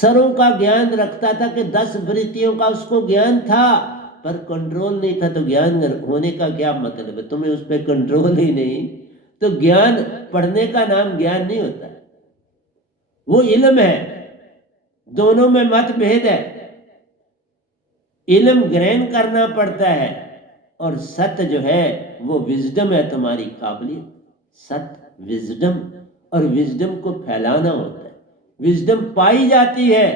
सरों का ज्ञान रखता था कि 10 वृत्तियों का उसको ज्ञान था, पर कंट्रोल नहीं था। तो ज्ञान होने का क्या मतलब है? तुम्हें उस पर कंट्रोल ही नहीं, तो ज्ञान पढ़ने का नाम ज्ञान नहीं होता, वो इल्म है। दोनों में मतभेद है। इल्म ग्रहण करना पड़ता है, और सत्य जो है वो विजडम है, तुम्हारी काबिलियत। सत्य विजडम, और विजडम को फैलाना होता है। विजडम पाई जाती है,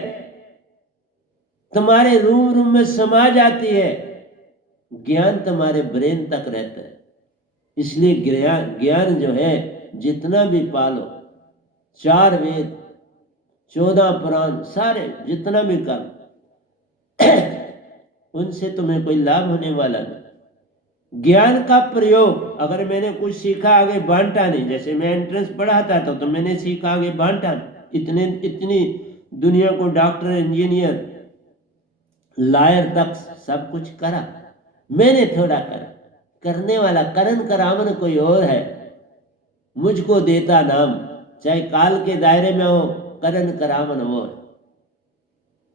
तुम्हारे रूम रूम में समा जाती है। ज्ञान तुम्हारे ब्रेन तक रहता है। इसलिए ज्ञान जो है जितना भी पालो, 4 वेद, 14 पुराण, सारे जितना भी कर, उनसे तुम्हें कोई लाभ होने वाला नहीं। ज्ञान का प्रयोग, अगर मैंने कुछ सीखा आगे बांटा नहीं, जैसे मैं एंट्रेंस पढ़ाता था तो मैंने सीखा आगे बांटा नहीं। इतनी दुनिया को डॉक्टर, इंजीनियर, लायर तक सब कुछ करा, मैंने थोड़ा करा। करने वाला करण करावन कोई और है, मुझको देता नाम, चाहे काल के दायरे में हो, करण करावन वो है।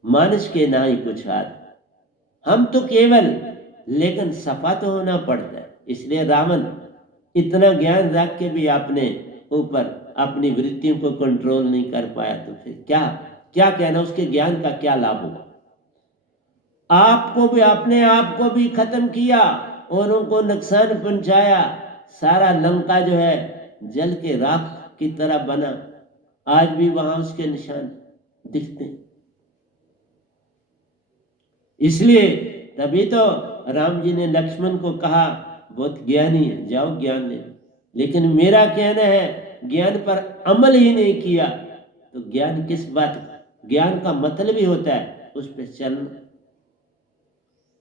मानुष के ना ही कुछ हाथ, हम तो केवल, लेकिन सफा तो होना पड़ता है। इसलिए रावण इतना ज्ञान रख के भी अपने ऊपर अपनी वृत्तियों को कंट्रोल नहीं कर पाया, तो फिर क्या क्या कहना, उसके ज्ञान का क्या लाभ हुआ? आपको भी, अपने आप को भी खत्म किया, औरों को नुकसान पहुंचाया। सारा लंका जो है जल के राख की तरह बना। आज भी वहां उसके निशान दिखते हैं। इसलिए तभी तो राम जी ने लक्ष्मण को कहा, बहुत ज्ञानी है, जाओ ज्ञान ले। लेकिन मेरा कहना है, ज्ञान पर अमल ही नहीं किया तो ज्ञान किस बात का? ज्ञान का मतलब ही होता है उस पर चलना।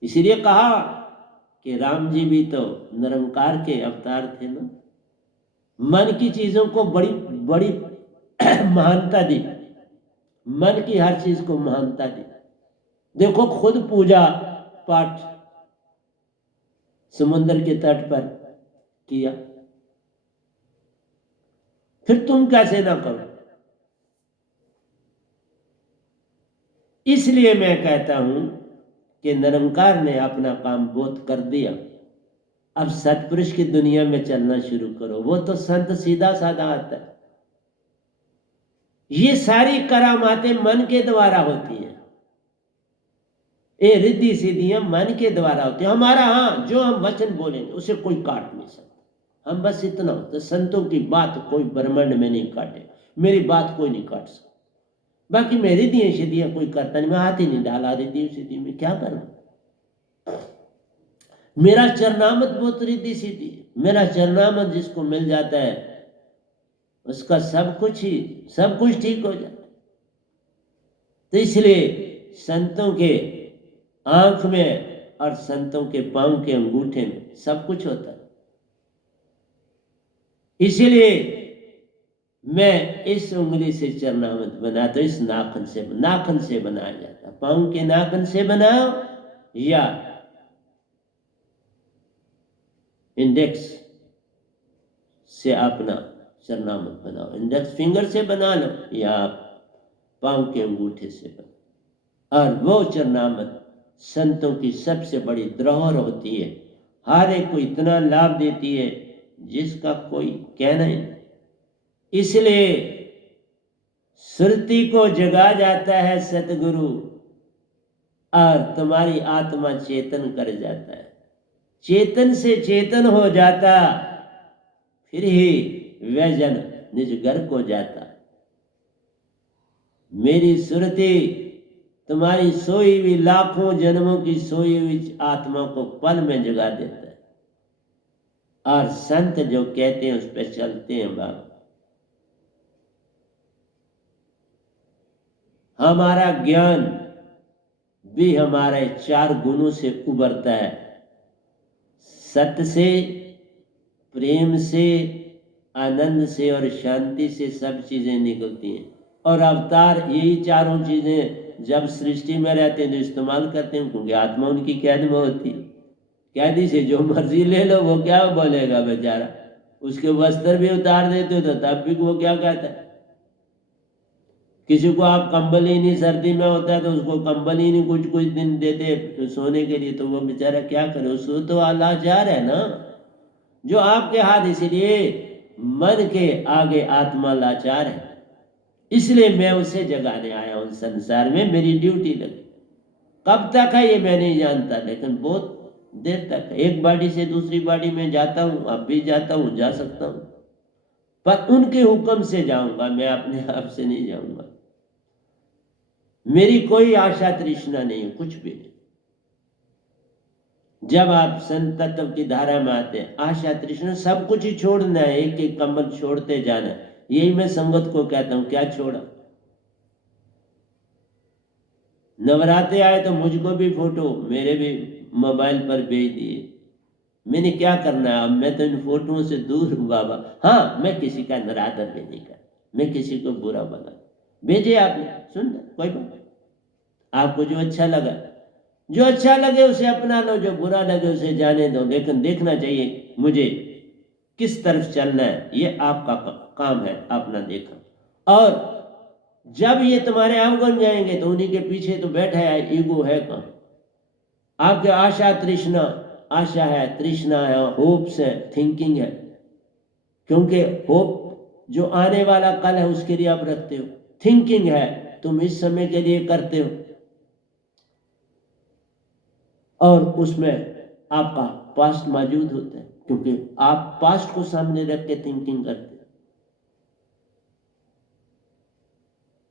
इसीलिए कहा कि राम जी भी तो निरंकार के अवतार थे ना। मन की चीजों को बड़ी बड़ी महानता दी, मन की हर चीज को महानता दी। देखो, खुद पूजा पाठ समुद्र के तट पर किया, फिर तुम कैसे ना करो? इसलिए मैं कहता हूं कि निरंकार ने अपना काम बहुत कर दिया। अब सतपुरुष की दुनिया में चलना शुरू करो। वो तो संत सीधा साधा आता है। ये सारी करामातें मन के द्वारा होती हैं। ये रिद्धि सीधियां मन के द्वारा होती है। हमारा, हाँ, जो हम वचन बोलेंगे उसे कोई काट नहीं सकता। हम बस इतना होता, संतों की बात कोई ब्रह्मांड में नहीं काटे। मेरी बात कोई नहीं काट सकता। बाकी मैं रिद्धियां सीधियां कोई करता नहीं, मैं हाथ ही नहीं डाला रिद्धि सीधी में, क्या करूं? मेरा चरनामत बहुत रिद्धि सीधी। मेरा चरनामत जिसको मिल जाता है उसका सब कुछ ठीक हो जाता है। तो इसलिए संतों के आंख में और संतों के पांव के अंगूठे में सब कुछ होता है। इसीलिए मैं इस उंगली से चरनामत बनाता, इस नाखन से बनाया जाता। पांव के नाखन से बनाओ या इंडेक्स से अपना चरनामत बनाओ। इंडेक्स फिंगर से बना लो या पांव के अंगूठे से बनाओ। और वो चरनामत संतों की सबसे बड़ी धरोहर होती है। हर एक को इतना लाभ देती है जिसका कोई कहना ही नहीं। इसलिए श्रुति को जगा जाता है सतगुरु, और तुम्हारी आत्मा चेतन कर जाता है। चेतन से चेतन हो जाता, फिर ही वह जन निज घर को जाता। मेरी सुरती तुम्हारी सोई हुई, लाखों जन्मों की सोई हुई आत्मा को पल में जगा देता है। और संत जो कहते हैं उस पर चलते हैं बाबा। हमारा ज्ञान भी हमारे 4 गुणों से उभरता है। सत्य से, प्रेम से, आनंद से और शांति से सब चीजें निकलती हैं। और अवतार यही चारों चीजें जब सृष्टि में रहते हैं तो इस्तेमाल करते हैं, क्योंकि आत्मा उनकी कैद में होती है। कैदी से जो मर्जी ले लो, वो क्या बोलेगा बेचारा? उसके वस्त्र भी उतार देते हो तो तब भी वो क्या कहता है? किसी को आप कंबल ही नहीं, सर्दी में होता है तो उसको कंबल ही नहीं कुछ कुछ दिन देते सोने के लिए, तो वो बेचारा क्या करे, उसको तो लाचार है ना जो आपके हाथ। इसलिए मन के आगे आत्मा लाचार है, इसलिए मैं उसे जगाने आया हूं संसार में, मेरी ड्यूटी लगी। कब तक है ये मैं नहीं जानता, लेकिन बहुत देर तक है। एक बॉडी से दूसरी बॉडी में जाता हूं, अब भी जाता हूं, जा सकता हूं, पर उनके हुक्म से जाऊंगा, मैं अपने आप से नहीं जाऊंगा। मेरी कोई आशा तृष्णा नहीं है, कुछ भी नहीं। जब आप संत तत्व की धारा में आते हैं, आशा तृष्णा सब कुछ ही छोड़ना है, एक एक कमल छोड़ते जाना है। यही मैं संगत को कहता हूं, क्या छोड़ा। नवरात्रे आए तो मुझको भी फोटो मेरे भी मोबाइल पर भेज दिए। मैंने क्या करना है, अब मैं तो इन फोटोओं से दूर हूं बाबा। हाँ, मैं किसी का निरादर भी नहीं कर, मैं किसी को बुरा भला भेजे आपने, सुन कोई बात, आपको जो अच्छा लगा, जो अच्छा लगे उसे अपना लो, जो बुरा लगे उसे जाने दो। लेकिन देखना चाहिए मुझे किस तरफ चलना है, ये आपका काम है, अपना देखा। और जब ये तुम्हारे अवगुण जाएंगे तो उन्हीं के पीछे तो बैठा है ईगो है कहाँ। आपके आशा तृष्णा, आशा है, तृष्णा है, होप्स है, थिंकिंग है, क्योंकि होप जो आने वाला कल है उसके लिए आप रखते हो, थिंकिंग है तुम इस समय के लिए करते हो, और उसमें आपका पास्ट मौजूद होता है, क्योंकि आप पास्ट को सामने रख के थिंकिंग करते हो।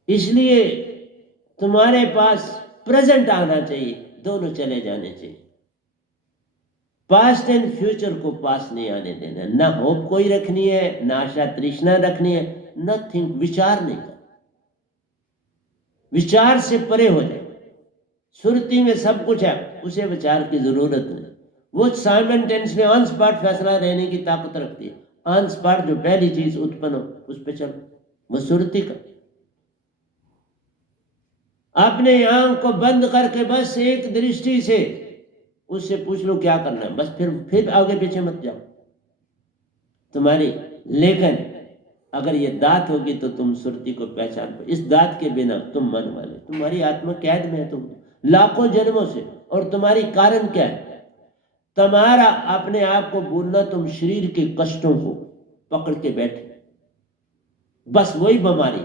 इसलिए तुम्हारे पास प्रेजेंट आना चाहिए, दोनों चले जाने चाहिए। पास्ट एंड फ्यूचर को पास नहीं आने देना, ना होप कोई रखनी है, ना आशा तृष्णा रखनी है, नथिंग, विचार नहीं कर, विचार से परे हो जाए। सुरती में सब कुछ है, उसे विचार की जरूरत नहीं। वो साइमल्टेनियसली ऑन स्पॉट फैसला लेने की ताकत रखती है। ऑन स्पॉट जो पहली चीज उत्पन्न हो उस पर चलो, वो सुरती का। अपने आंख को बंद करके बस एक दृष्टि से उससे पूछ लो क्या करना है, बस फिर आगे पीछे मत जाओ तुम्हारी। लेकिन अगर ये दात होगी तो तुम सुरती को पहचान पाओ। इस दात के बिना तुम मन वाले, तुम्हारी आत्मा कैद में है तुम लाखों जन्मों से। और तुम्हारी कारण क्या है, तुम्हारा अपने आप को भूलना, तुम शरीर के कष्टों को पकड़ के बैठे, बस वही बीमारी।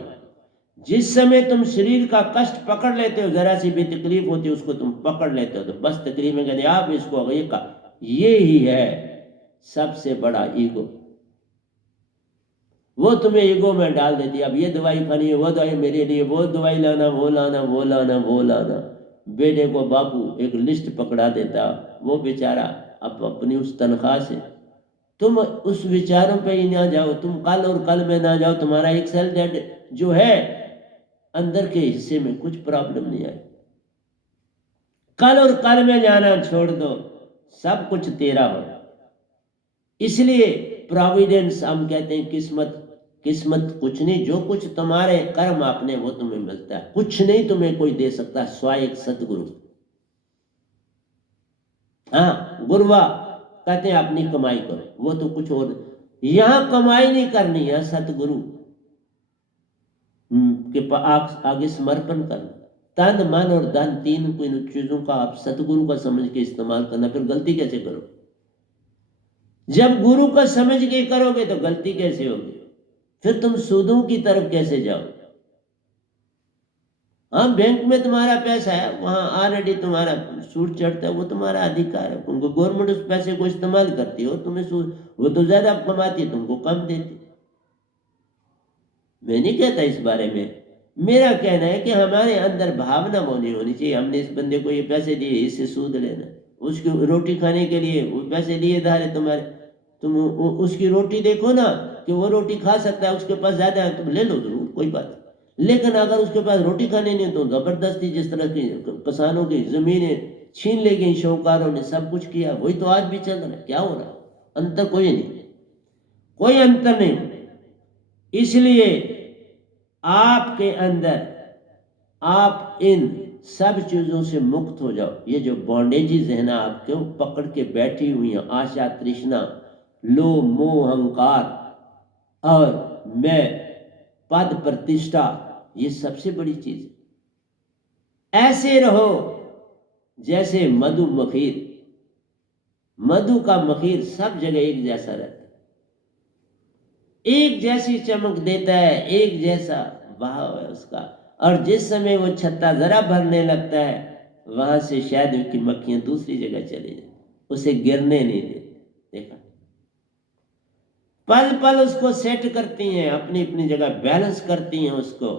जिस समय तुम शरीर का कष्ट पकड़ लेते हो, जरा सी भी तकलीफ होती है उसको तुम पकड़ लेते हो, तो बस तकलीफ में कहते आप इसको ये ही है सबसे बड़ा ईगो। वो तुम्हें ईगो में डाल देती, अब ये दवाई खानी है, वो दवाई मेरे लिए, वो दवाई लाना, वो लाना, वो लाना, वो लाना। बेटे को बापू एक लिस्ट पकड़ा देता, वो बेचारा अब अपनी उस तनख्वाह से, तुम उस विचारों पे ही ना जाओ, तुम कल और कल में ना जाओ। तुम्हारा एक सेल डेड जो है अंदर के हिस्से में कुछ प्रॉब्लम नहीं आई, कल और कल में जाना छोड़ दो, सब कुछ तेरा हो। इसलिए प्रोविडेंस हम कहते हैं, किस्मत। किस्मत कुछ नहीं, जो कुछ तुम्हारे कर्म आपने वो तुम्हें मिलता है, कुछ नहीं तुम्हें कोई दे सकता, स्वाय एक सतगुरु। हाँ, गुरुआ कहते हैं अपनी कमाई करो, वो तो कुछ और। यहां कमाई नहीं करनी है, सतगुरु के आगे समर्पण करना। तन मन और धन, तीन चीजों का आप सतगुरु का समझ के इस्तेमाल करना। फिर गलती कैसे करो, जब गुरु का समझ के करोगे तो गलती कैसे होगी, फिर तुम सूदों की तरफ कैसे जाओ। हाँ, बैंक में तुम्हारा पैसा है, वहां ऑलरेडी तुम्हारा सूद चढ़ता है, वो तुम्हारा अधिकार है। तुमको गवर्नमेंट उस पैसे को इस्तेमाल करती है और तुम्हें सूद, वो तो ज्यादा कमाती है, तुमको कम देती। मैं नहीं कहता इस बारे में, मेरा कहना है कि हमारे अंदर भावना वो नहीं होनी चाहिए, हमने इस बंदे को ये पैसे दिए, इससे सूद लेना, उसकी रोटी खाने के लिए वो पैसे लिए धारे तुम्हारे, तुम उसकी रोटी देखो ना कि वो रोटी खा सकता है, उसके पास ज्यादा है, तुम ले लो जरूर, कोई बात। लेकिन अगर उसके पास रोटी खाने नहीं तो जबरदस्ती, जिस तरह की किसानों की जमीनें छीन ले गई शाहूकारों ने, सब कुछ किया, वही तो आज भी चल रहा है। क्या हो रहा है, अंतर कोई नहीं, कोई अंतर नहीं। इसलिए आपके अंदर आप इन सब चीजों से मुक्त हो जाओ। ये जो बॉन्डेजेस है ना आपके, वो पकड़ के बैठी हुई है, आशा तृष्णा, लोभ मोह अहंकार, और मैं, पद प्रतिष्ठा, ये सबसे बड़ी चीज है। ऐसे रहो जैसे मधु मखीर, मधु का मखीर सब जगह एक जैसा रहता है, एक जैसी चमक देता है, एक जैसा बहाव है उसका। और जिस समय वो छत्ता जरा भरने लगता है, वहां से शहद की मक्खियां दूसरी जगह चली जाती, उसे गिरने नहीं देती। देखा, पल पल उसको सेट करती हैं, अपनी अपनी जगह बैलेंस करती हैं उसको।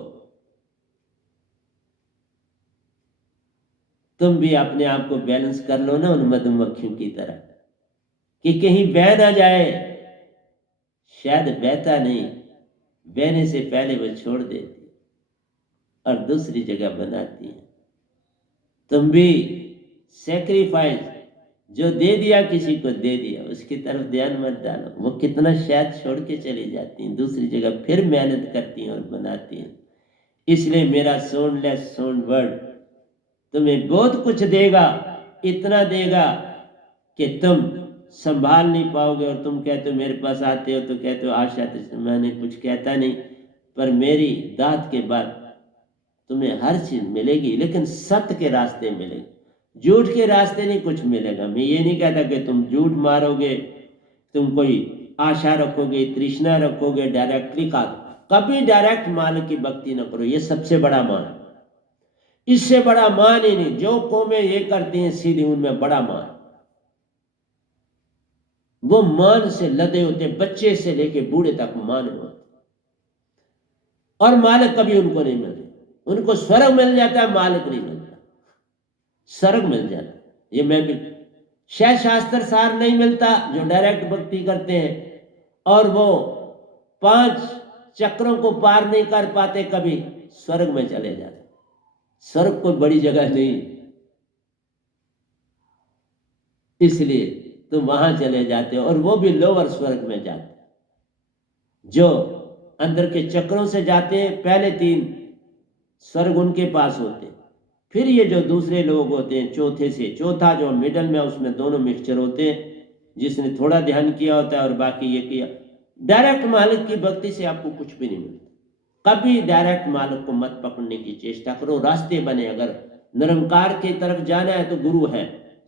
तुम भी अपने आप को बैलेंस कर लो ना उन मधुमक्खियों की तरह, कि कहीं बह ना जाए। शायद बहता नहीं, बहने से पहले वो छोड़ देती और दूसरी जगह बनाती है। तुम भी सेक्रीफाइस जो दे दिया, किसी को दे दिया, उसकी तरफ ध्यान मत डालो। वो कितना शायद छोड़ के चली जाती हैं, दूसरी जगह फिर मेहनत करती हैं और बनाती हैं। इसलिए मेरा साउंडलेस साउंड वर्ड तुम्हें बहुत कुछ देगा, इतना देगा कि तुम संभाल नहीं पाओगे। और तुम कहते हो, मेरे पास आते हो तो कहते हो आशा, तो मैंने कुछ कहता नहीं, पर मेरी दात के बाद तुम्हें हर चीज मिलेगी, लेकिन सत्य के रास्ते मिलेगी, झूठ के रास्ते नहीं कुछ मिलेगा। मैं ये नहीं कहता कि तुम झूठ मारोगे, तुम कोई आशा रखोगे, तृष्णा रखोगे, डायरेक्टली खा दो। कभी डायरेक्ट माल की भक्ति न करो, ये सबसे बड़ा मान, इससे बड़ा मान ही नहीं। जो कौमें ये करती हैं सीधी, उनमें बड़ा मान। वो मान से लदे होते, बच्चे से लेके बूढ़े तक मान होते, और मालिक कभी उनको नहीं मिलते। उनको स्वर्ग मिल जाता है, मालिक नहीं मिलता, स्वर्ग मिल जाता है। ये मैं भी शास्त्र सार नहीं मिलता जो डायरेक्ट भक्ति करते हैं, और वो 5 चक्रों को पार नहीं कर पाते, कभी स्वर्ग में चले जाते। स्वर्ग कोई बड़ी जगह नहीं, इसलिए तुम वहां चले जाते हो, और वो भी लोअर स्वर्ग में जाते। जो अंदर के चक्रों से जाते हैं, पहले 3 स्वर्ग उनके पास होते, फिर ये जो दूसरे लोग होते हैं चौथे से, चौथा जो मिडल में, उसमें दोनों मिक्सचर होते हैं, जिसने थोड़ा ध्यान किया होता है और बाकी ये किया। डायरेक्ट मालिक की भक्ति से आपको कुछ भी नहीं मिलता। कभी डायरेक्ट मालिक को मत पकड़ने की चेष्टा करो, रास्ते बने। अगर निरंकार की तरफ जाना है तो गुरु है,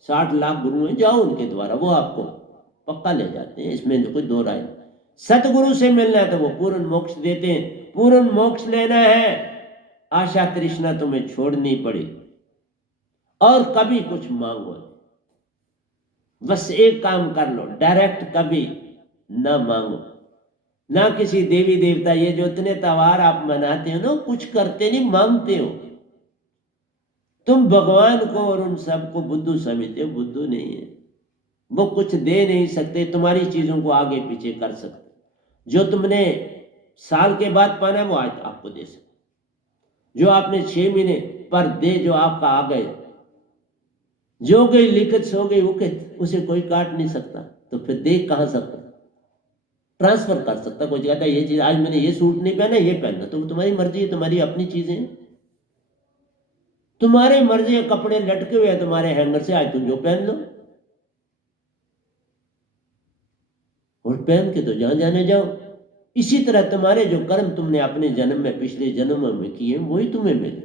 60 लाख गुरु हैं, जाओ उनके द्वारा, वो आपको पक्का ले जाते हैं, इसमें कोई दो राय। सतगुरु से मिलना है तो वो पूर्ण मोक्ष देते हैं। पूर्ण मोक्ष लेना है, आशा तृष्णा तुम्हें छोड़नी पड़ी, और कभी कुछ मांगो, बस एक काम कर लो, डायरेक्ट कभी ना मांगो, ना किसी देवी देवता। ये जो इतने त्योहार आप मनाते हो ना, कुछ करते नहीं, मांगते हो। तुम भगवान को और उन सबको बुद्धू समझते हो, बुद्धू नहीं है। वो कुछ दे नहीं सकते, तुम्हारी चीजों को आगे पीछे कर सकते। जो तुमने साल के बाद पाना है वो आज आपको दे सकते, जो आपने 6 महीने पर दे, जो आपका आ गए, जो गई लिखत सो गई उकत, उसे कोई काट नहीं सकता, तो फिर दे कहां सकता, ट्रांसफर कर सकता। कोई कहता है ये चीज आज मैंने ये सूट नहीं पहना, ये पहनना, तो तुम्हारी मर्जी है, तुम्हारी अपनी चीजें हैं, तुम्हारे मर्जी है। कपड़े लटके हुए हैं तुम्हारे हैंगर से, आज तुम जो पहन लो, और पहन के तो जहां जाने जाओ। इसी तरह तुम्हारे जो कर्म तुमने अपने जन्म में, पिछले जन्मों में किए, वही तुम्हें मिले।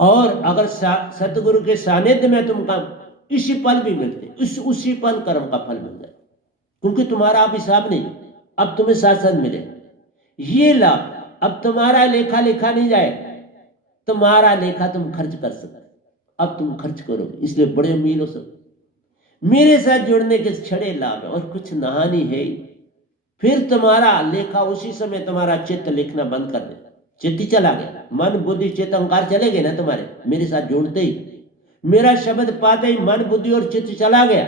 और अगर सतगुरु के सानिध्य में तुम काम, इसी पल भी मिलते, उसी पल कर्म का फल मिल जाए, क्योंकि तुम्हारा अब हिसाब नहीं, अब तुम्हें साथ साथ मिले ये लाभ। अब तुम्हारा लेखा लिखा नहीं जाए, तुम्हारा लेखा तुम खर्च कर सकते, अब तुम खर्च करोगे, इसलिए बड़े अमीर हो सकते। मेरे साथ जुड़ने के छड़े लाभ है, और कुछ नहानी है ही। फिर तुम्हारा लेखा उसी समय तुम्हारा चित्त लिखना बंद कर दे, चित्त ही चला गया, मन बुद्धि चित्त अहंकार चले गए ना तुम्हारे, मेरे साथ जुड़ते ही, मेरा शब्द पाते ही मन बुद्धि और चित्त चला गया।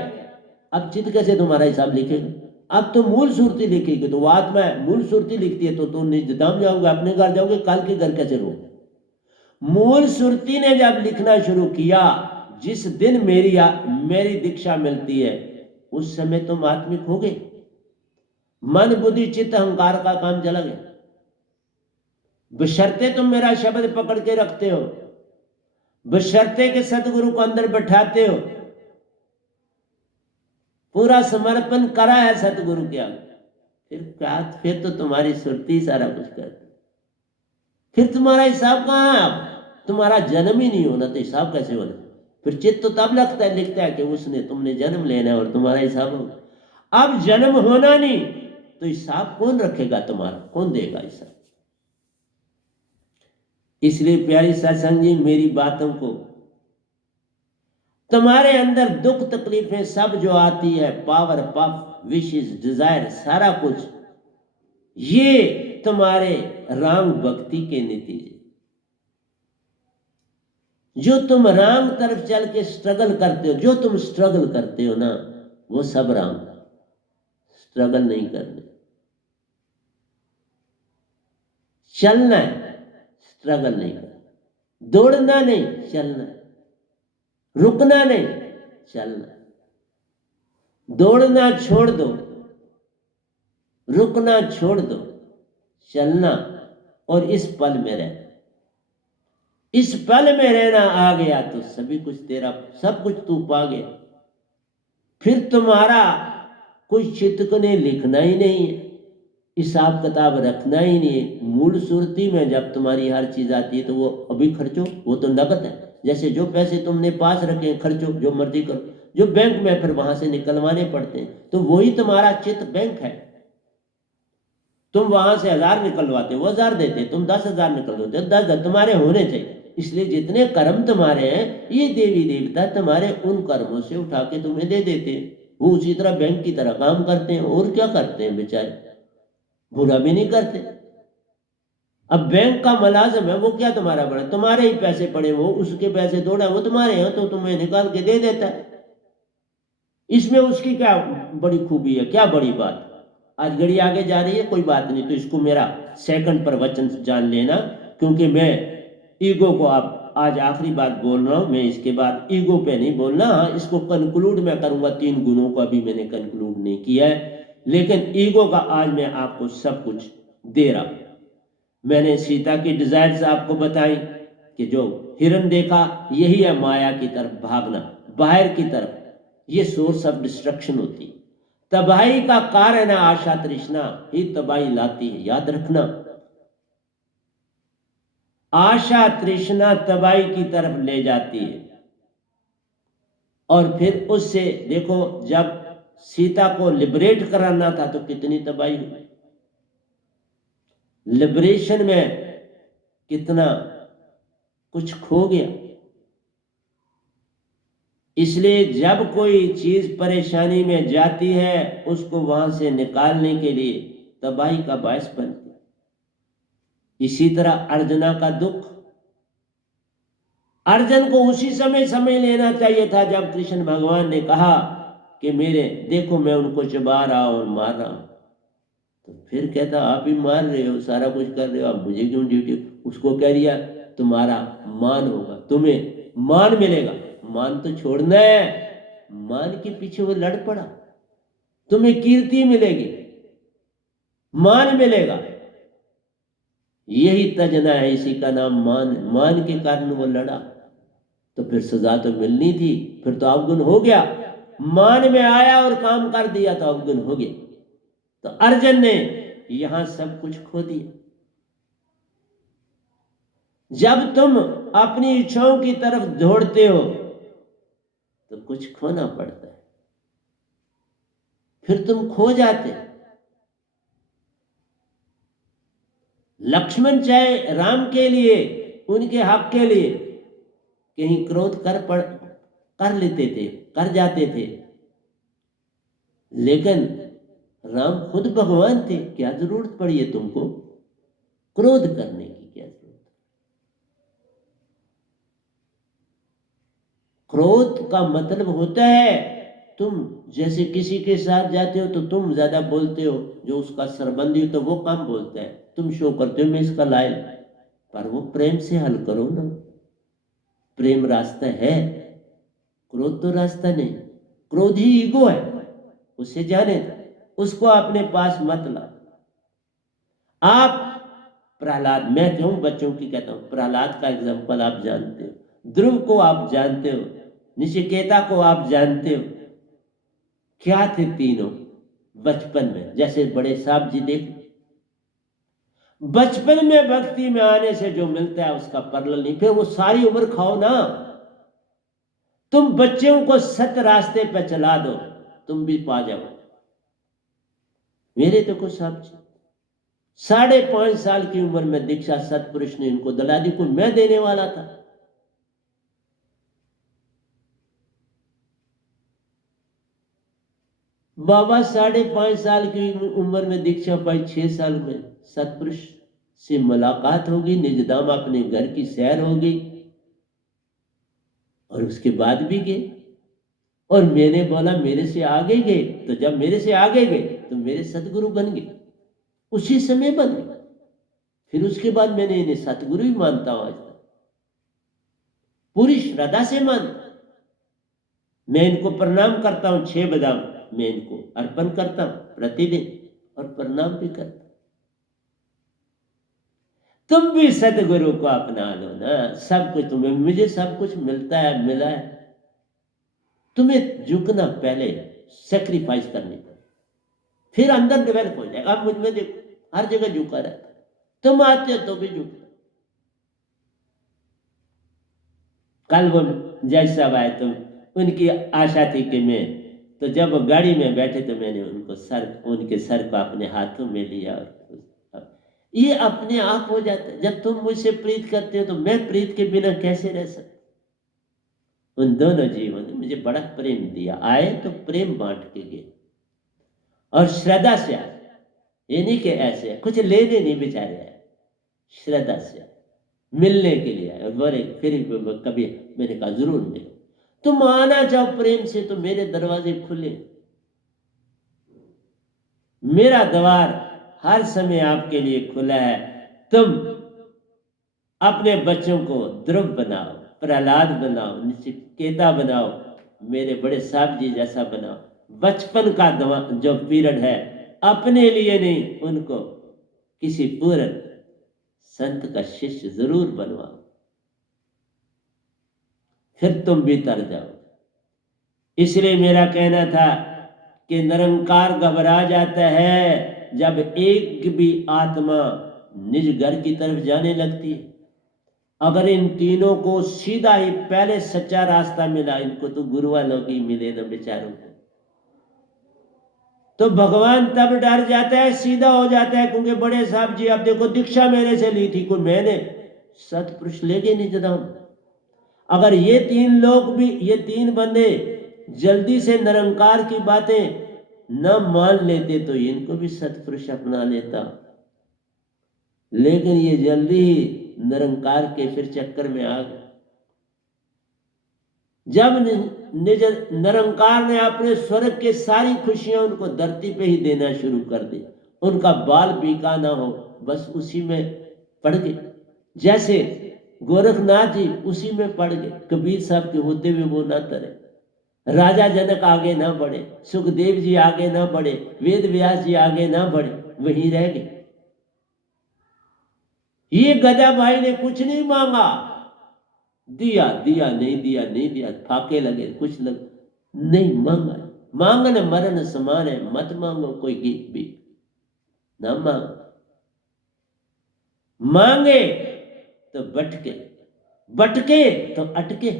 अब चित्त कैसे तुम्हारा हिसाब लिखेगा? अब तो मूल सुरती लिखेगी, तो वो आत्मा है, मूल सुरती लिखती है, तो तुम निजधाम जाओगे, अपने घर जाओगे, काल के घर कैसे रहोगे? मूल सुरती ने जब लिखना शुरू किया, जिस दिन मेरी दीक्षा मिलती है, उस समय तुम आत्मिक हो गए, मन बुद्धि चित्त अहंकार का काम चला गया। बशर्ते तुम मेरा शब्द पकड़ के रखते हो, बशर्ते के सतगुरु को अंदर बैठाते हो, पूरा समर्पण करा है सतगुरु के आगे, फिर क्या, फिर तो तुम्हारी सुरती सारा कुछ करती, फिर तुम्हारा हिसाब कहाँ है? अब तुम्हारा जन्म ही नहीं होना तो हिसाब कैसे होना? फिर चित्त तो तब लिखता है कि उसने तुमने जन्म लेना है और तुम्हारा हिसाब होगा। अब जन्म होना नहीं तो हिसाब कौन रखेगा तुम्हारा? कौन देगा हिसाब? इसलिए प्यारी सत्संग जी, मेरी बातों को, तुम्हारे अंदर दुख तकलीफें सब जो आती है, पावर पफ विशेष डिजायर सारा कुछ, ये तुम्हारे राम भक्ति के नतीजे। जो तुम राम तरफ चल के स्ट्रगल करते हो, जो तुम स्ट्रगल करते हो ना, वो सब राम। स्ट्रगल नहीं करने, चलना है, स्ट्रगल नहीं करना। दौड़ना नहीं, चलना। रुकना नहीं, चलना। दौड़ना छोड़ दो, रुकना छोड़ दो, चलना। और इस पल में रहना। इस पल में रहना आ गया तो सभी कुछ तेरा, सब कुछ तू पा गया। फिर तुम्हारा कोई चित्त ने लिखना ही नहीं है, हिसाब किताब रखना ही नहीं है। मूल सुरती में जब तुम्हारी हर चीज आती है तो वो अभी खर्चो, वो तो नकद है। जैसे जो पैसे तुमने पास रखे हैं, खर्चो, जो मर्जी करो। जो बैंक में फिर वहां से निकलवाने पड़ते हैं, तो वही तुम्हारा चित्त बैंक है। तुम वहां से 1000 निकलवाते, वो 1000 देते, तुम 10,000 निकलवाते, 10,000 तुम्हारे होने चाहिए। इसलिए जितने कर्म तुम्हारे हैं, ये देवी देवता तुम्हारे उन कर्मों से उठा के तुम्हें दे देते हैं। वो उसी तरह बैंक की तरह काम करते हैं। और क्या करते हैं बेचारे? बुरा भी नहीं करते। अब बैंक का मुलाजिम है, वो क्या तुम्हारा बड़ा? तुम्हारे ही पैसे पड़े, वो उसके पैसे थोड़ा, वो तुम्हारे हैं तो तुम्हें निकाल के दे देता है। इसमें उसकी क्या बड़ी खूबी है, क्या बड़ी बात? आज घड़ी आगे जा रही है, कोई बात नहीं, तो इसको मेरा सेकंड प्रवचन जान लेना, क्योंकि मैं ईगो को आप आज आखिरी बात बोल रहा हूं। मैं इसके बाद ईगो पे नहीं बोलना। हाँ, इसको कंक्लूड मैं करूंगा। 3 गुणों को अभी मैंने कंक्लूड नहीं किया है, लेकिन ईगो का आज मैं आपको सब कुछ दे रहा हूं। मैंने सीता की डिजायर्स आपको बताई कि जो हिरन देखा, यही है माया की तरफ भागना, बाहर की तरफ। ये सोर्स ऑफ डिस्ट्रक्शन होती है। तबाही का कारण है आशा तृष्णा, ही तबाही लाती है, याद रखना। आशा तृष्णा तबाही की तरफ ले जाती है। और फिर उससे देखो, जब सीता को लिबरेट कराना था तो कितनी तबाही हुई। लिबरेशन में कितना कुछ खो गया। इसलिए जब कोई चीज परेशानी में जाती है, उसको वहां से निकालने के लिए तबाही का बायस बनती है। इसी तरह अर्जुना का दुख, अर्जुन को उसी समय लेना चाहिए था जब कृष्ण भगवान ने कहा कि मेरे देखो मैं उनको चबा रहा हूं और मार रहा हूं। तो फिर कहता, आप ही मार रहे हो, सारा कुछ कर रहे हो, आप मुझे क्यों ड्यूटी? उसको कह दिया, तुम्हारा मान होगा, तुम्हें मान मिलेगा। मान तो छोड़ना है, मान के पीछे वो लड़ पड़ा। तुम्हें कीर्ति मिलेगी, मान मिलेगा, यही तजना है, इसी का नाम मान। मान के कारण वो लड़ा, तो फिर सजा तो मिलनी थी। फिर तो अवगुण हो गया। मान में आया और काम कर दिया तो अवगुण हो गया। तो अर्जुन ने यहां सब कुछ खो दिया। जब तुम अपनी इच्छाओं की तरफ दौड़ते हो तो कुछ खोना पड़ता है, फिर तुम खो जाते। लक्ष्मण चाहे राम के लिए, उनके हक के लिए कहीं क्रोध कर लेते थे, कर जाते थे, लेकिन राम खुद भगवान थे, क्या जरूरत पड़ी है तुमको क्रोध करने की? क्या जरूरत? क्रोध का मतलब होता है, तुम जैसे किसी के साथ जाते हो तो तुम ज्यादा बोलते हो, जो उसका संबंधी हो तो वो कम बोलता है, तुम शो करते हो मैं इसका लायक। पर वो प्रेम से हल करो ना। प्रेम रास्ता है, क्रोध तो रास्ता नहीं। क्रोध ही ईगो है, उसे जाने दो, उसको अपने पास मत ला। आप प्रहलाद, मैं क्यों बच्चों की कहता हूं, प्रहलाद का एग्जाम्पल आप जानते हो, ध्रुव को आप जानते हो, निशिकेता को आप जानते हो। क्या थे तीनों बचपन में? जैसे बड़े साहब जी देख, बचपन में भक्ति में आने से जो मिलता है उसका परल नहीं, फिर वो सारी उम्र खाओ ना। तुम बच्चों को सत रास्ते पे चला दो, तुम भी पा जाओ। मेरे तो कुछ साहब 5.5 साल की उम्र में दीक्षा सतपुरुष ने इनको दिला दी, कोई मैं देने वाला था। बाबा 5.5 साल की उम्र में दीक्षा पाई, 6 साल में सतपुरुष से मुलाकात होगी, निजधाम अपने घर की सैर होगी, और उसके बाद भी गए। और मैंने बोला मेरे से आगे गए, तो जब मेरे से आगे गए तो मेरे सतगुरु बन गए, उसी समय बन गए। फिर उसके बाद मैंने इन्हें सतगुरु ही मानता हूं आज तक, पूरी श्रद्धा से मानता। मैं इनको प्रणाम करता हूं, 6 बादाम मैं इनको अर्पण करता हूं प्रतिदिन, और प्रणाम भी करता। तुम भी सतगुरु को अपना लो ना, सब कुछ तुम्हें, मुझे सब कुछ मिलता है, मिला है। तुम्हें झुकना, पहले सेक्रीफाइस करनी पड़े, फिर अंदर डेवलप हो जाएगा। अब मुझ में देखो हर जगह झुका रहता, तुम आते हो तो भी झुकता। कल वो जज साहब आए तो उनकी आशा थी कि मैं, तो जब वो गाड़ी में बैठे तो मैंने उनको उनके सर को अपने हाथों में लिया, और ये अपने आप हो जाता है। जब तुम मुझसे प्रीत करते हो तो मैं प्रीत के बिना कैसे रह सकता। उन दोनों जीवों ने मुझे बड़ा प्रेम दिया, आए तो प्रेम बांट के गए, और श्रद्धा से आए। ये नहीं कि ऐसे कुछ लेने नहीं बेचारे आए, श्रद्धा से आए, मिलने के लिए आए। और बोले फिर कभी मैंने कहा जरूर मिलो, तुम आना चाहो प्रेम से तो मेरे दरवाजे खुले, मेरा द्वार हर समय आपके लिए खुला है। तुम अपने बच्चों को ध्रुव बनाओ, प्रहलाद बनाओ, नचिकेता बनाओ, मेरे बड़े साहब जी जैसा बनाओ। बचपन का जो पीरियड है अपने लिए नहीं, उनको किसी पूर्ण संत का शिष्य जरूर बनवाओ, फिर तुम भी तर जाओ। इसलिए मेरा कहना था कि निरंकार घबरा जाता है जब एक भी आत्मा निज घर की तरफ जाने लगती है। अगर इन तीनों को सीधा ही पहले सच्चा रास्ता मिला, इनको तो गुरु वालों की मिले ना बेचारों को, तो भगवान तब डर जाता है, सीधा हो जाता है। क्योंकि बड़े साहब जी आप देखो, दीक्षा मेरे से ली थी, कोई मैंने, सतपुरुष ले गए निजधाम। अगर ये 3 लोग भी, ये 3 बंदे जल्दी से निरंकार की बातें न मान लेते तो इनको भी सतपुरुष अपना लेता। लेकिन ये जल्दी ही निरंकार के फिर चक्कर में आ गए। जब निज निरंकार ने अपने स्वर्ग के सारी खुशियां उनको धरती पे ही देना शुरू कर दी, उनका बाल बीका ना हो, बस उसी में पड़ गए। जैसे गोरखनाथ जी उसी में पड़ गए, कबीर साहब के होते हुए वो ना तरे, राजा जनक आगे ना बढ़े, सुखदेव जी आगे ना बढ़े, वेद व्यास जी आगे ना बढ़े, वहीं रह गए। ये गधा भाई ने कुछ नहीं मांगा, दिया दिया, नहीं दिया नहीं दिया, फाके लगे, कुछ लगे, नहीं मांगा। मांगन मरण समान है, मत मांगो कोई गीत भी ना मांगो। मांगे तो बटके, बटके तो अटके,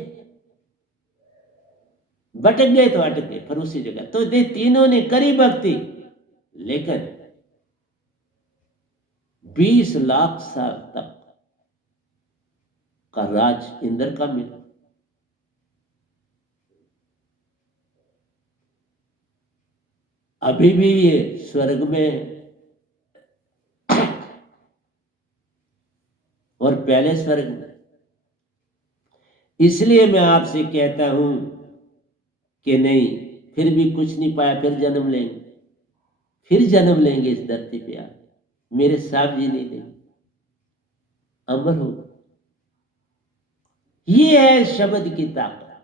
भटक गए तो अटके, पर उसी जगह। तो ये तीनों ने करी भक्ति, लेकिन 20 लाख साल तक का राज इंद्र का मिला। अभी भी ये स्वर्ग में और पहले स्वर्ग में। इसलिए मैं आपसे कहता हूं कि नहीं, फिर भी कुछ नहीं पाया, फिर जन्म लेंगे, फिर जन्म लेंगे इस धरती पे। आप मेरे साहब जी नहीं देंगे, अमर हो। ये है शब्द की ताकत।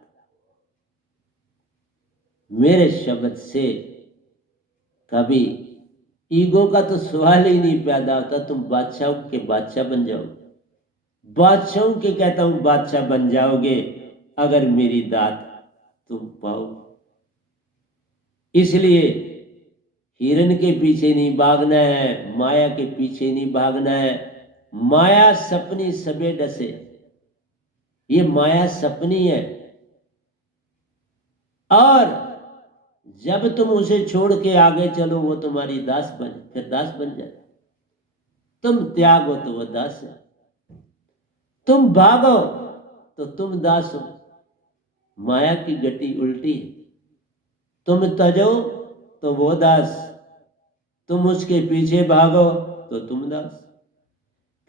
मेरे शब्द से कभी ईगो का तो सवाल ही नहीं पैदा होता। तुम बादशाहों के बादशाह बन जाओगे, बादशाहों के कहता हूं बादशाह बन जाओगे, अगर मेरी दात तुम पाओ। इसलिए हिरन के पीछे नहीं भागना है, माया के पीछे नहीं भागना है। माया सपनी सबे डसे, ये माया सपनी है। और जब तुम उसे छोड़ के आगे चलो वो तुम्हारी दास फिर दास बन जाए। तुम त्यागो तो वो दास है, तुम भागो तो तुम दास हो। माया की गति उल्टी है, तुम तजो तो वो दास, तुम उसके पीछे भागो तो तुम दास।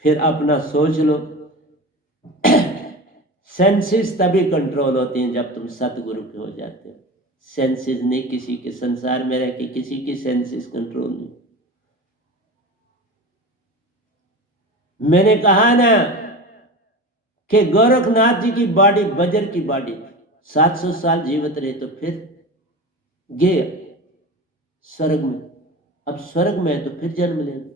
फिर अपना सोच लो। सेंसेस तभी कंट्रोल होती हैं जब तुम सतगुरु के हो जाते हो। सेंसेस नहीं, किसी के संसार में रह के किसी की सेंसेस कंट्रोल नहीं। मैंने कहा ना कि गोरखनाथ जी की बॉडी बजर की बॉडी, 700 साल जीवित रहे तो फिर गए स्वर्ग में। अब स्वर्ग में है तो फिर जन्म लेना,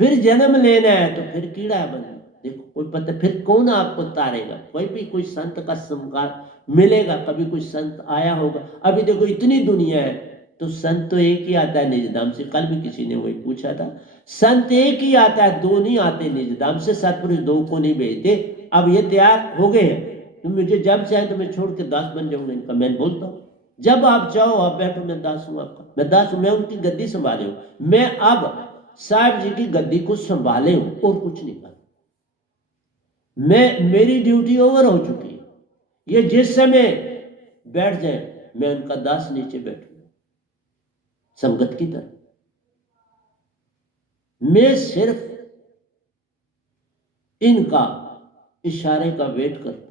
फिर जन्म लेना है तो फिर कीड़ा बनना। देखो कोई पता फिर कौन आपको तारेगा? कोई भी कोई संत का संस्कार मिलेगा, कभी कोई संत आया होगा। अभी देखो इतनी दुनिया है तो संत तो एक ही आता है निजधाम से। कल भी किसी ने वही पूछा था, संत एक ही आता है, दो नहीं आते निजधाम से। सतपुरुष दो को नहीं भेजते। अब ये तैयार हो गए हैं तो मुझे जब चाहे तो मैं छोड़ के दास बन जाऊंगा इनका। मैं बोलता हूँ जब आप चाहो आप बैठो, मैं दास हूँ आपका, मैं दास हूँ। मैं उनकी गद्दी संभाले हूँ, मैं अब साहब जी की गद्दी को संभाले हूं और कुछ नहीं कर। मेरी ड्यूटी ओवर हो चुकी है। ये जिस समय बैठ जाए मैं उनका दास नीचे बैठूंगा संगत की तरह। मैं सिर्फ इनका इशारे का वेट करता हूं।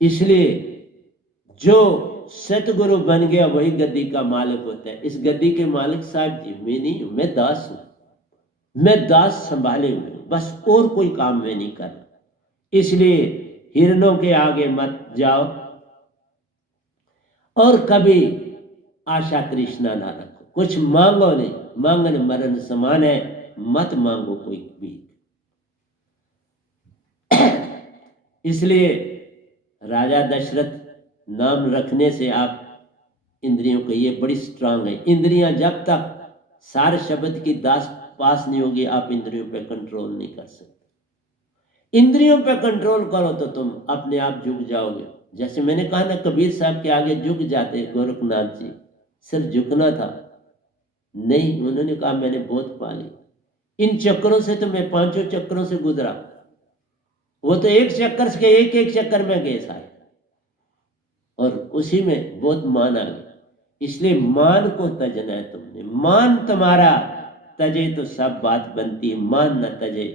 इसलिए जो सतगुरु बन गया वही गद्दी का मालिक होता है। इस गद्दी के मालिक साहब जी मैं नहीं हूं, मैं दास हूं। मैं दास संभाले हुए हूं, बस और कोई काम मैं नहीं कर रहा। इसलिए हिरणों के आगे मत जाओ और कभी आशा तृष्णा ना रखो। कुछ मांगो नहीं, मांगन मरण समान है, मत मांगो कोई भी। इसलिए राजा दशरथ नाम रखने से आप इंद्रियों को, ये बड़ी स्ट्रांग है। इंद्रियां जब तक सार शब्द की दास पास नहीं होगी आप इंद्रियों पे कंट्रोल नहीं कर सकते। इंद्रियों पे कंट्रोल करो तो तुम अपने आप झुक जाओगे। जैसे मैंने कहा ना कबीर साहब के आगे झुक जाते गोरखनाथ जी, सिर्फ झुकना था नहीं। उन्होंने कहा मैंने बहुत पाली, इन चक्करों से तो मैं 5 चक्करों से गुजरा। वो तो एक चक्कर के एक चक्कर में गए सारे, और उसी में बहुत मान आ गया। इसलिए मान को तजना है तुमने। मान तुम्हारा तजे तो सब बात बनती है। मान न तजे,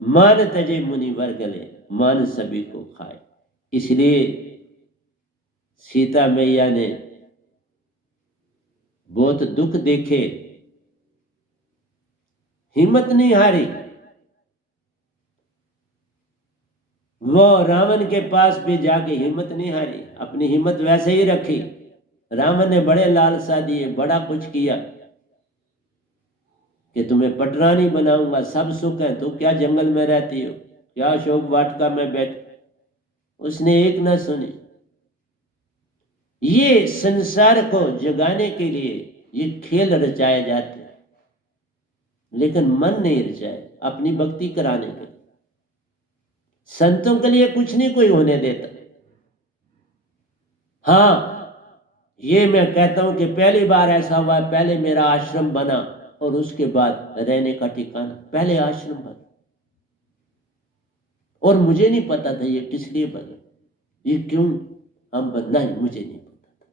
मान तजे मुनिवर गले, मान सभी को खाए। इसलिए सीता मैया ने बहुत दुख देखे, हिम्मत नहीं हारी। वो रावण के पास भी जाके हिम्मत नहीं हारी, अपनी हिम्मत वैसे ही रखी। रावण ने बड़े लालसा दिए, बड़ा कुछ किया कि तुम्हें पटरानी बनाऊंगा, सब सुख है, तो क्या जंगल में रहती हो, क्या अशोक वाटिका में बैठ। उसने एक न सुनी। ये संसार को जगाने के लिए ये खेल रचाए जाते हैं, लेकिन मन नहीं रचाए अपनी भक्ति कराने के लिए। संतों के लिए कुछ नहीं कोई होने देता। हाँ ये मैं कहता हूं कि पहली बार ऐसा हुआ, पहले मेरा आश्रम बना और उसके बाद रहने का ठिकाना। पहले आश्रम बना और मुझे नहीं पता था ये किस लिए बना, ये क्यों हम बनना है मुझे नहीं पता था।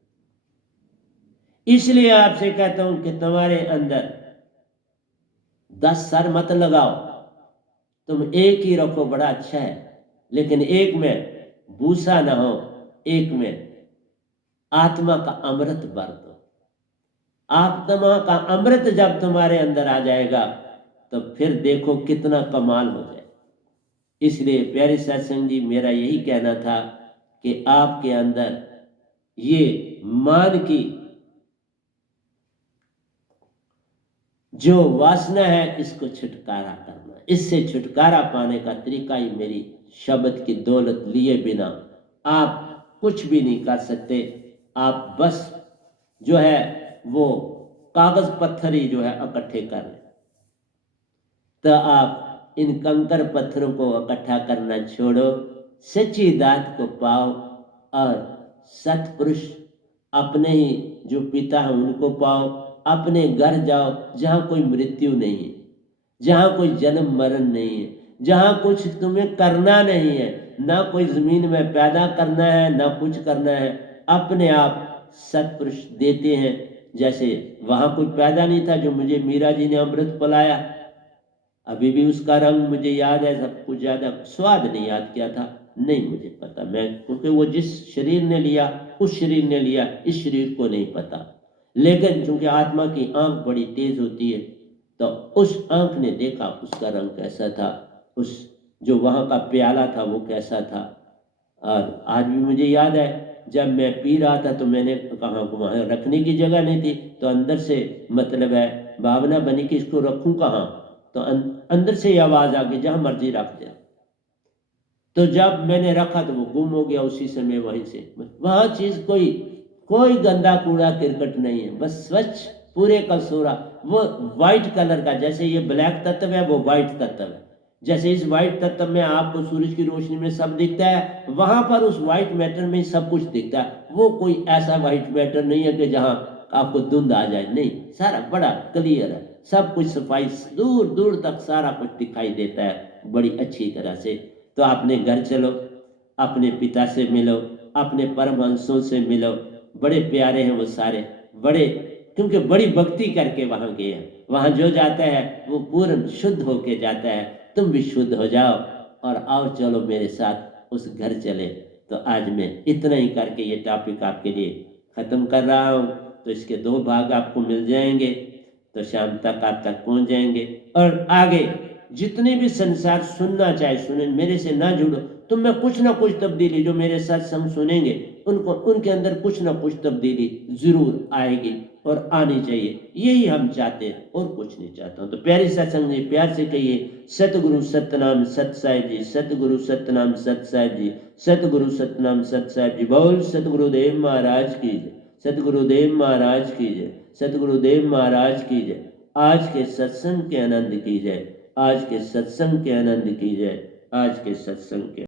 इसलिए आपसे कहता हूं कि तुम्हारे अंदर 10 सर मत लगाओ, तुम एक ही रखो, बड़ा अच्छा है। लेकिन एक में भूसा ना हो, एक में आत्मा का अमृत भर दो। आत्मा का अमृत जब तुम्हारे अंदर आ जाएगा तो फिर देखो कितना कमाल हो जाए। इसलिए प्यारे सत्संग जी मेरा यही कहना था कि आपके अंदर ये मान की जो वासना है इसको छुटकारा करना। इससे छुटकारा पाने का तरीका ही मेरी शब्द की दौलत लिए बिना आप कुछ भी नहीं कर सकते। आप बस जो है वो कागज पत्थर ही जो है इकट्ठे कर लें। तो आप इन कंकर पत्थरों को इकट्ठा करना छोड़ो, सच्ची दात को पाओ और सतपुरुष अपने ही जो पिता हैं उनको पाओ। अपने घर जाओ जहाँ कोई मृत्यु नहीं है, जहाँ कोई जन्म मरण नहीं है, जहाँ कुछ तुम्हें करना नहीं है, ना कोई जमीन में पैदा करना है ना कुछ करना है। अपने आप सतपुरुष देते हैं। जैसे वहाँ कोई पैदा नहीं था जो मुझे मीरा जी ने अमृत पिलाया, अभी भी उसका रंग मुझे याद है, सब कुछ ज़्यादा स्वाद नहीं याद किया था, नहीं मुझे पता, मैं क्योंकि वो जिस शरीर ने लिया उस शरीर ने लिया, इस शरीर को नहीं पता। लेकिन चूंकि आत्मा की आंख बड़ी तेज होती है, तो उस आंख ने देखा उसका रंग कैसा था, उस जो वहाँ का प्याला था वो कैसा था। और आज भी मुझे याद है जब मैं पी रहा था तो मैंने कहा वहाँ रखने की जगह नहीं थी, तो अंदर से मतलब है भावना बनी कि इसको रखूं कहाँ, तो अंदर से ही आवाज आ गई जहाँ मर्जी रख दे। तो जब मैंने रखा तो वो गुम हो गया उसी समय वहीं से। वहाँ चीज कोई कोई गंदा कूड़ा किरकट नहीं है, बस स्वच्छ पूरे का सूरा वो व्हाइट कलर का। जैसे ये ब्लैक तत्व है वो व्हाइट तत्व है, जैसे इस व्हाइट तत्व में आपको सूरज की रोशनी में सब दिखता है, वहां पर उस व्हाइट मैटर में सब कुछ दिखता है। वो कोई ऐसा व्हाइट मैटर नहीं है कि जहां आपको धुंध आ जाए, नहीं, सारा बड़ा क्लियर है, सब कुछ सफाई दूर दूर तक सारा कुछ दिखाई देता है बड़ी अच्छी तरह से। तो अपने घर चलो, अपने पिता से मिलो, अपने परमहंसों से मिलो, बड़े प्यारे हैं वो सारे, बड़े, क्योंकि बड़ी भक्ति करके वहां गए हैं। वहां जो जाता है वो पूर्ण शुद्ध होके जाता है। तुम भी शुद्ध हो जाओ और आओ चलो मेरे साथ उस घर चले। तो आज मैं इतना ही करके ये टॉपिक आपके लिए खत्म कर रहा हूँ। तो इसके 2 भाग आपको मिल जाएंगे, तो शाम तक आप तक पहुंच जाएंगे। और आगे जितने भी संसार सुनना चाहे सुने, मेरे से ना जुड़ो तो मैं कुछ ना कुछ तब्दीली, जो मेरे सत्संग सुनेंगे उनको उनके अंदर कुछ ना कुछ तब्दीली जरूर आएगी और आनी चाहिए, यही हम चाहते हैं और कुछ नहीं चाहता हूँ। तो प्यारी सत्संग जी प्यार से कहिए सतगुरु सतनाम सत साहिब जी, सतगुरु सतनाम सत साहिब जी, सतगुरु सतनाम सत साहिब जी। बोल सतगुरुदेव महाराज की जय, सतगुरुदेव महाराज की जय, सतगुरुदेव महाराज की जय। आज के सत्संग के आनंद की जय, आज के सत्संग के आनंद की जय, आज के सत्संग के